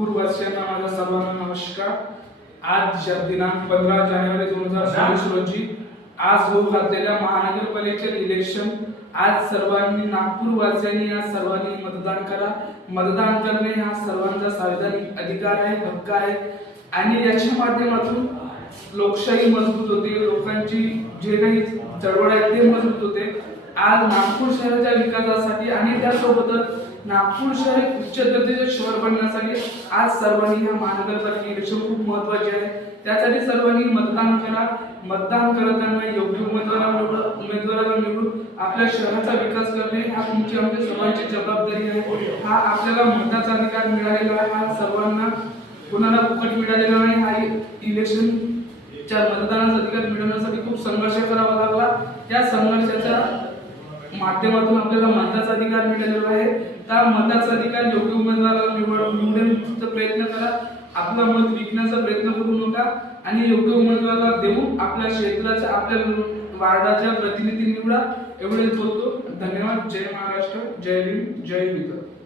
नागपूर वासियांना माझा सर्वांना नमस्कार। आज दिनांक 15 जानेवारी 2026 रोजी आज होऊ घातलेल्या महानगरपालिकेचे इलेक्शन आज सर्वांनी नागपूर वासियांनी आज सर्वांनी मतदान करा। मतदान करणे हा सर्वांचा संवैधानिक अधिकार आहे, हक्क आहे आणि याच्या माध्यमातून लोकशाही मजबूत होते, लोकांची जे काही चळवळ आहे ते मजबूत होते। आज नागपूर शहराच्या विकासासाठी आणि त्यासोबतच नागपूर शहर उच्च दर्जाचे शहर बनण्यासाठी आज सर्वांनी या महानगरपालिका इलेक्शन खूप महत्त्वाचे आहे। त्यासाठी सर्वांनी मतदान करा। मतदान करताना योग्य उमेदवाराला निवडून आपल्या शहराचा विकास करणे हा तुमची आमच्या सर्वांची जबाबदारी आहे। हा आपल्याला मताचा अधिकार मिळालेला आहे, हा सर्वांना कोणाला फुकट मिळालेला नाही। हा इलेक्शन मतदानाचा अधिकार मिळवण्यासाठी खूप संघर्ष करावा लागला। त्या संघर्षाच्या माध्यमातून आपल्याला मताचा अधिकार मिळालेला आहे। त्या मताचा अधिकार योग्य उमेदवाराला निवडण्याचा प्रयत्न करा। आपला मत विकण्याचा प्रयत्न करू नका आणि योग्य उमेदवाराला देऊन आपल्या क्षेत्राच्या आपल्या वार्डाच्या प्रतिनिधी निवडा। एवढेच बोलतो। धन्यवाद। जय महाराष्ट्र, जय भीम, जय विकास।